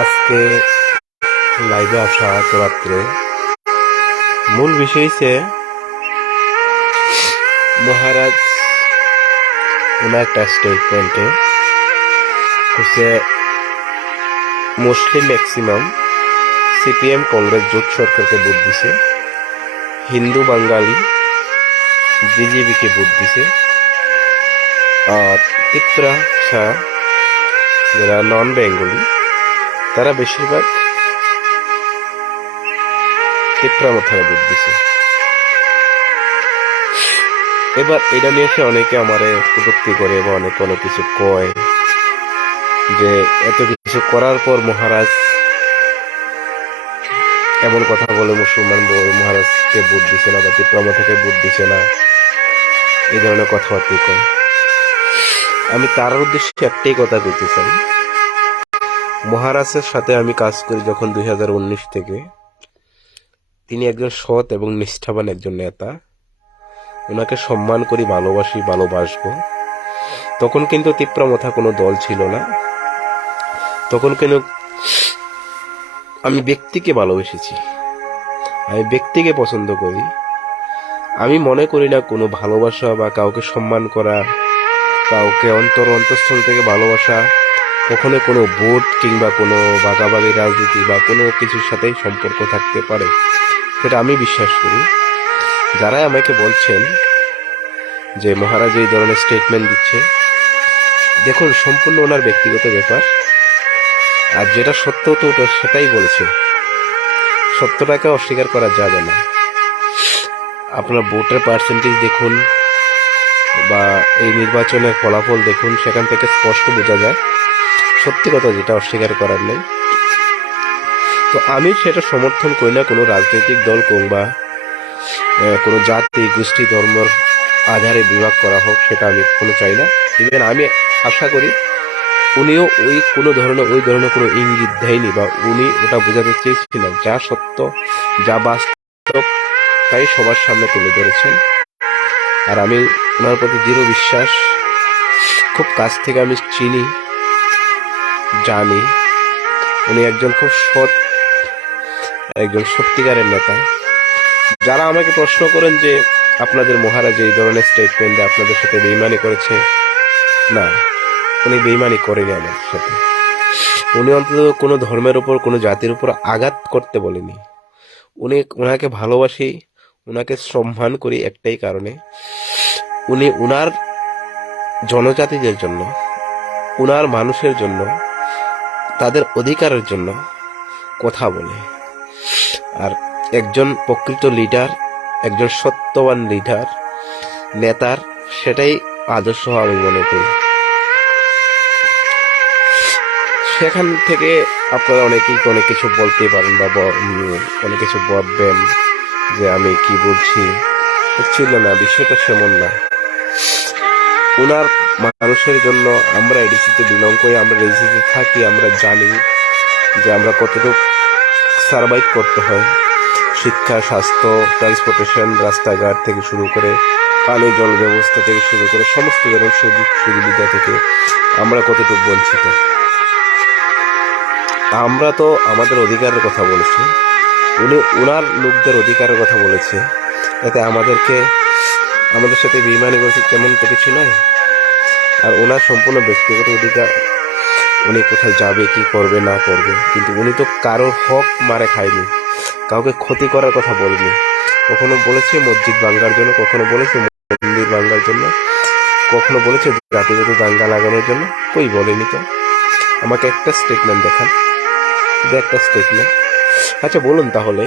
আজকে লাইভে আসা তো রাত্রে মূল বিষয় হচ্ছে মহারাজ ওনার একটা স্টেটমেন্টে হচ্ছে মোস্টলি ম্যাক্সিমাম সিপিএম কংগ্রেস জোট সরকারকে ভোট দিছে, হিন্দু বাঙালি বিজেপিকে ভোট দিছে, আর ত্রিপুরা ছাড়া যারা নন বেঙ্গলি তারা বেশিরভাগ ত্রিপুরা মাথায় ভোট দিছে। এবার এটা নিয়ে এসে অনেকে আমারে কটূক্তি করে বা অনেক অনেক কিছু কয় যে এত কিছু করার পর মহারাজ এমন কথা বলে মুসলমান মহারাজকে ভোট দিছে না বা ত্রিপুরা মাথাকে ভোট দিছে না, এই ধরনের কথাবার্তা কয়। আমি তার উদ্দেশ্যে একটাই কথা বলতে চাই, মহারাজের সাথে আমি কাজ করি যখন 2019 থেকে। তিনি একজন সৎ এবং নিষ্ঠাবান একজন নেতা, ওনাকে সম্মান করি, ভালোবাসি, ভালোবাসবো। তখন কিন্তু ত্রিপুরা মাথা কোনো দল ছিল না, তখন কিন্তু আমি ব্যক্তিকে ভালোবেসেছি, আমি ব্যক্তিকে পছন্দ করি। আমি মনে করি না কোনো ভালোবাসা বা কাউকে সম্মান করা, কাউকে অন্তঃস্থল থেকে ভালোবাসা কখনো কোনো ভোট কিংবা কোনো ভাগাভাগি রাজনীতি বা কোনো কিছুর সাথেই সম্পর্ক থাকতে পারে, সেটা আমি বিশ্বাস করি। যারা আমাকে বলছেন যে মহারাজ এই ধরনের স্টেটমেন্ট দিচ্ছে, দেখুন সম্পূর্ণ ওনার ব্যক্তিগত ব্যাপার, আর যেটা সত্য তো ওটা সেটাই বলেছে, সত্যটাকে অস্বীকার করা যাবে না। আপনার ভোটের পার্সেন্টেজ দেখুন বা এই নির্বাচনের ফলাফল দেখুন, সেখান থেকে স্পষ্ট বোঝা যায় সত্যি কথা, যেটা অস্বীকার করার নেই। তো আমি সেটা সমর্থন করি না কোনো রাজনৈতিক দল কিংবা কোনো জাতি, গোষ্ঠী, ধর্মের আধারে বিভাগ করা হোক, সেটা আমি কোনো চাই না। ইভেন আমি আশা করি উনিও ওই ধরনের কোনো ইঙ্গিত দেয়নি বা উনি ওটা বোঝাতে চেয়েছিলেন। যা সত্য, যা বাস্তব, তাই সবার সামনে তুলে ধরেছেন। আর আমি ওনার প্রতি দৃঢ় বিশ্বাস, খুব কাছ থেকে আমি চিনি, জানি উনি একজন খুব সৎ, একজন সত্যিকারের নেতা। যারা আমাকে প্রশ্ন করেন যে আপনাদের মহারাজ এই ধরনের স্টেটমেন্টে আপনাদের সাথে বেইমানি করেছে, না, উনি বেইমানি করেনি আমাদের সাথে। উনি অন্তত কোনো ধর্মের উপর, কোনো জাতির উপর আঘাত করতে বলেনি। ওনাকে ভালোবাসি, ওনাকে সম্মান করি একটাই কারণে, উনি উনার জনজাতিদের জন্য, উনার মানুষের জন্য, তাদের অধিকারের জন্য কথা বলে। আর একজন প্রকৃত লিডার, একজন সত্যবান লিডার, নেতার সেটাই আদর্শ আমি মনে করি। সেখান থেকে আপনারা অনেকেই অনেক কিছু বলতে পারেন বা অনেক কিছু ভাববেন যে আমি কি বলছি, ছিল না, বিষয়টা সেমন না। ওনার মানুষের জন্য আমরা এডিসিতে বিলং করি, আমরা এডিসিতে থাকি, আমরা জানি যে আমরা কতটুকু সার্ভাইভ করতে হয়। শিক্ষা, স্বাস্থ্য, ট্রান্সপোর্টেশন, রাস্তাঘাট থেকে শুরু করে পানি জল ব্যবস্থা থেকে শুরু করে সমস্ত ধরনের সুযোগ সুবিধা থেকে আমরা কতটুকু বঞ্চিত। আমরা তো আমাদের অধিকারের কথা বলেছি, উনি ওনার লোকদের অধিকারের কথা বলেছে, এতে আমাদের সাথে বেইমানি করেছে তেমন তো কিছু নয়। আর ওনার সম্পূর্ণ ব্যক্তিগত অধিকার, উনি কোথায় যাবে, কি করবে না করবে, কিন্তু উনি তো কারো হক মারে খায়নি, কাউকে ক্ষতি করার কথা বলেনি। কখনো বলেছে মসজিদ ভাঙার জন্য, কখনো বলেছে মন্দির ভাঙার জন্য, কখনো বলেছে জাতিগত দাঙ্গা লাগানোর জন্য, কই বলেনি তো। আমাকে একটা স্টেটমেন্ট দেখান, একটা স্টেটমেন্ট। আচ্ছা বলুন তাহলে,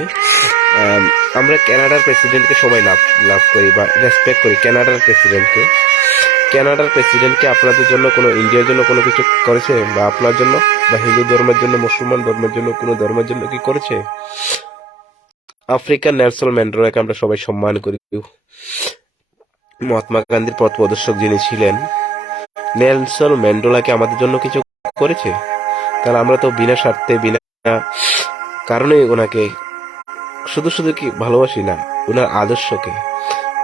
আমরা কানাডার প্রেসিডেন্টকে সবাই লাভ করি বা রেসপেক্ট করি। কানাডার প্রেসিডেন্টকে আপনাদের জন্য কোনো, ইন্ডিয়ার জন্য কোনো কিছু করেছে? বা আপনার জন্য বা হিন্দু ধর্মের জন্য, মুসলমান ধর্মের জন্য, কোনো ধর্মের জন্য কি করেছে? আফ্রিকার নেলসন ম্যান্ডেলাকে আমরা সবাই সম্মান করি, মহাত্মা গান্ধীর পথ প্রদর্শক যিনি ছিলেন, নেলসন ম্যান্ডেলাকে আমাদের জন্য কিছু করেছে? তাহলে আমরা তো বিনা স্বার্থে, বিনা কারণে ওনাকে শুধু কি ভালোবাসি না, ওনার আদর্শকে,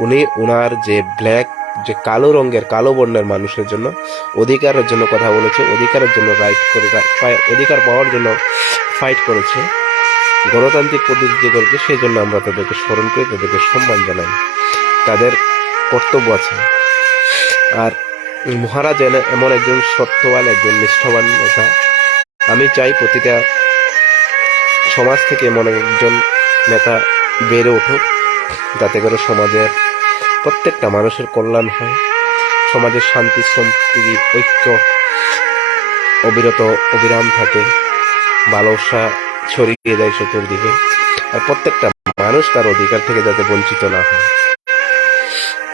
উনি ওনার যে ব্ল্যাক যে কালো রঙের কালো বর্ণের মানুষের জন্য অধিকারের জন্য কথা বলেছে, অধিকারের জন্য অধিকার পাওয়ার জন্য ফাইট করেছে, গণতান্ত্রিক পদ্ধতিতে করেছে, সেই জন্য আমরা তাদেরকে স্মরণ করি, তাদেরকে সম্মান জানাই। তাদের কর্তব্য আছে। আর মহারাজ এমন একজন সত্যবান, একজন নিষ্ঠবান নেতা। আমি চাই প্রতিটা সমাজ থেকে এমন একজন নেতা বেড়ে উঠুক, যাতে করে সমাজের প্রত্যেকটা মানুষের কল্যাণ হয়, সমাজের শান্তি সম্প্রীতি ঐক্য অবিরাম থাকে, ভালোবাসা ছড়িয়ে যায় চতুর্দিকে, আর প্রত্যেকটা মানুষ তার অধিকার থেকে যাতে বঞ্চিত না হয়।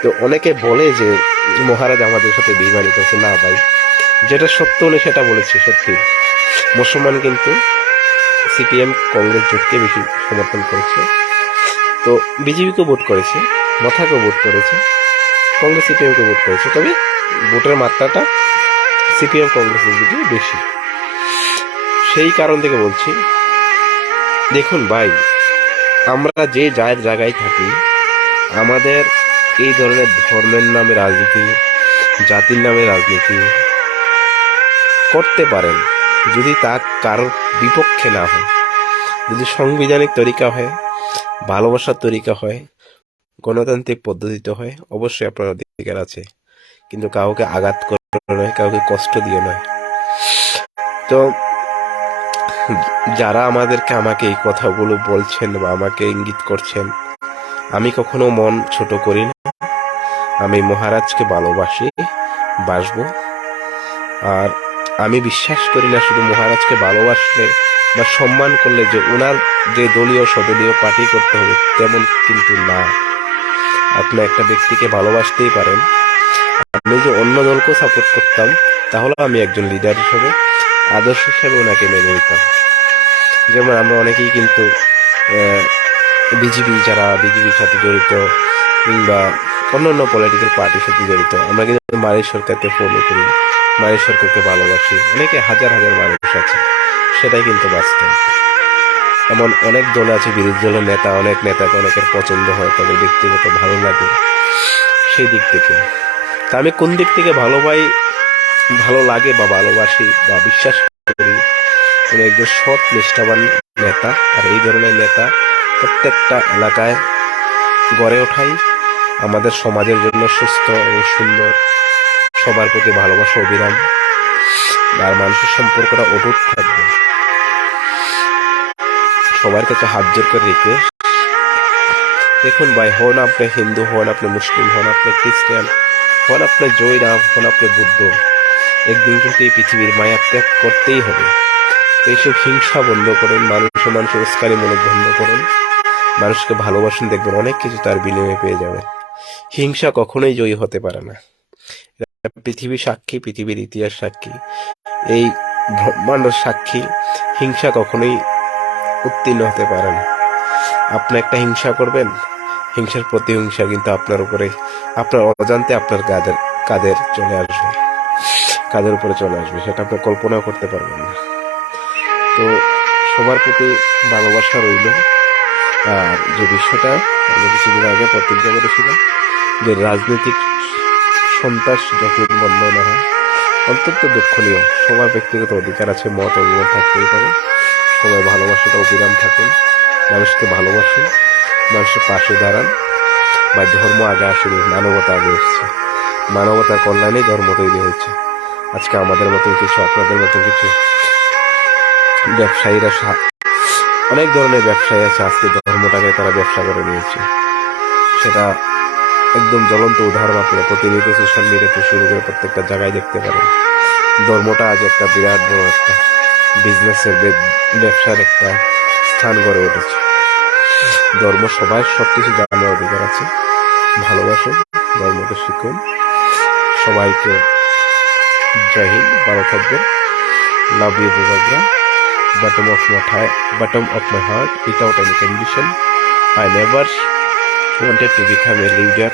তো অনেকে বলে যে মহারাজ আমাদের সাথে বেইমানি করছে। না ভাই, যেটা সত্য উনি সেটা বলেছে। সত্যি মুসলমান কিন্তু সিপিএম কংগ্রেস জোটকে বেশি সমর্থন করেছে, তো বিজেপিকে ভোট করেছে, মাথাকে ভোট করেছে, কংগ্রেস সিপিএমকে ভোট করেছে, তবে ভোটের মাত্রাটা সিপিএম কংগ্রেসের দিকে বেশি। সেই কারণ থেকে বলছি, দেখুন ভাই, আমরা যে যার জায়গায় থাকি, আমাদের এই ধরনের ধর্মের নামে রাজনীতি, জাতির নামে রাজনীতি করতে পারেন যদি তা কারোর বিপক্ষে না হয়, যদি সাংবিধানিক তরিকা হয়, ভালোবাসার তরিকা হয়, গণতান্ত্রিক পদ্ধতিতে হয়, অবশ্যই আপনার অধিকার আছে, কিন্তু কাউকে আঘাত করে নয়, কাউকে কষ্ট দিয়ে নয়। তো যারা আমাকে এই কথাগুলো বলছেন বা আমাকে ইঙ্গিত করছেন, আমি কখনো মন ছোট করি না। আমি মহারাজকে ভালোবাসি, বাসবো। আর আমি বিশ্বাস করি না শুধু মহারাজকে ভালোবাসলে বা সম্মান করলে যে ওনার যে দলীয় স্বদলীয় পার্টি করতে হবে, তেমন কিন্তু না। আপনি একটা ব্যক্তিকে ভালোবাসতেই পারেন। আমি যে অন্য দলকেও সাপোর্ট করতাম, তাহলে আমি একজন লিডার হিসেবে, আদর্শ হিসেবে ওনাকে মেনে নিতাম। যেমন আমরা অনেকেই কিন্তু যারা বিজেপির সাথে জড়িত কিংবা অন্যান্য পলিটিক্যাল পার্টির সাথে জড়িত, আমরা কিন্তু মারি সরকারকে ফলো করি, মারি সরকারকে ভালোবাসি। অনেকে হাজার হাজার মানুষ আছে, সেটাই কিন্তু বাস্তব। এমন অনেক দল আছে, বিরোধী দলের নেতা, অনেক নেতাকে অনেকের পছন্দ হয়, তাদের ব্যক্তিগত ভালো লাগে। সেই দিক থেকে তা আমি কোন দিক থেকে ভালো লাগে বা ভালোবাসি বা বিশ্বাস করি, উনি একজন সৎ নিষ্ঠাবান নেতা। আর এই ধরনের নেতা প্রত্যেকটা এলাকায় গড়ে ওঠাই আমাদের সমাজের জন্য সুস্থ এবং সুন্দর, সবার প্রতি ভালোবাসা অবিরাম, আর মানুষের সম্পর্কটা অটুট থাকবে। সবার কাছে হাত জোর করে রিকোয়েস্ট, দেখুন ভাই, হন আপনি হিন্দু, হন আপনি মুসলিম, হন আপনি খ্রিস্টান, হন আপনি জৈন, হন আপনি বুদ্ধ, একদিন কিন্তু এই পৃথিবীর মায়া ত্যাগ করতেই হবে। এইসব হিংসা বন্ধ করুন, মানুষের উস্কানি মূলক বন্ধ করুন, মানুষকে ভালোবাসুন, দেখবেন অনেক কিছু তার বিনিময়ে পেয়ে যাবেন। হিংসা কখনোই জয়ী হতে পারে না। পৃথিবী সাক্ষী, পৃথিবীর ইতিহাস সাক্ষী, এই ব্রহ্মাণ্ড সাক্ষী, হিংসা কখনোই উত্তীর্ণ হতে পারে না। আপনি একটা হিংসা করবেন, হিংসার প্রতিহিংসা কিন্তু আপনার উপরে, আপনার অজান্তে আপনার কাদের চলে আসবে, কাদের উপরে চলে আসবে, সেটা আপনি কল্পনাও করতে পারবেন না। তো সবার প্রতি ভালোবাসা রইল। আর যে বিষয়টা আমরা কিছুদিন আগে প্রতিজ্ঞা করেছিলাম, যে রাজনৈতিক সন্ত্রাস যতদিন বন্ধ না হয়, অত্যন্ত দুঃখনীয়। সবার ব্যক্তিগত অধিকার আছে, মত অভিমান থাকতেই পারে, সবাই ভালোবাসাটা অবিরাম থাকুন, মানুষকে ভালোবাসুন, মানুষের পাশে দাঁড়ান। বা ধর্ম আগে আসেনি, মানবতা আগে এসছে, মানবতার কল্যাণে ধর্ম তৈরি হয়েছে। আজকে আমাদের মতন কিছু, আপনাদের মতন কিছু ব্যবসায়ীরা, অনেক ধরনের ব্যবসায়ী আছে, আজকে ধর্মটাকে তারা ব্যবসা করে নিয়েছে। সেটা একদম জ্বলন্ত উদাহরণ আপনারা প্রতিনিয়ত সোশ্যাল মিডিয়াতে শুরু করে প্রত্যেকটা জায়গায় দেখতে পারেন। ধর্মটা আজ একটা বিরাট বড় একটা বিজনেসের, ব্যবসার একটা স্থান গড়ে উঠেছে। ধর্ম সবাই সবকিছু জানার অধিকার আছে। ভালোবাসুন, ধর্মকে শিখুন। সবাইকে জয় হিন্দ, ভালো থাকবেন। লাভ ইউ বুবাগ্রা, bottom of my heart, without any condition. I never wanted to become a leader.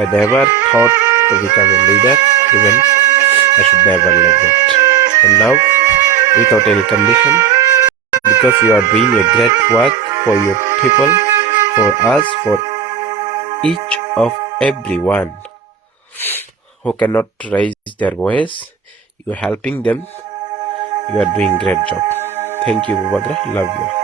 I never thought to become a leader. Even I should never like that. And now, without any condition, because you are doing a great work for your people, for us, for each of everyone. who cannot raise their voice. You are helping them. You are doing great job. Thank you, Bubagra. Love you.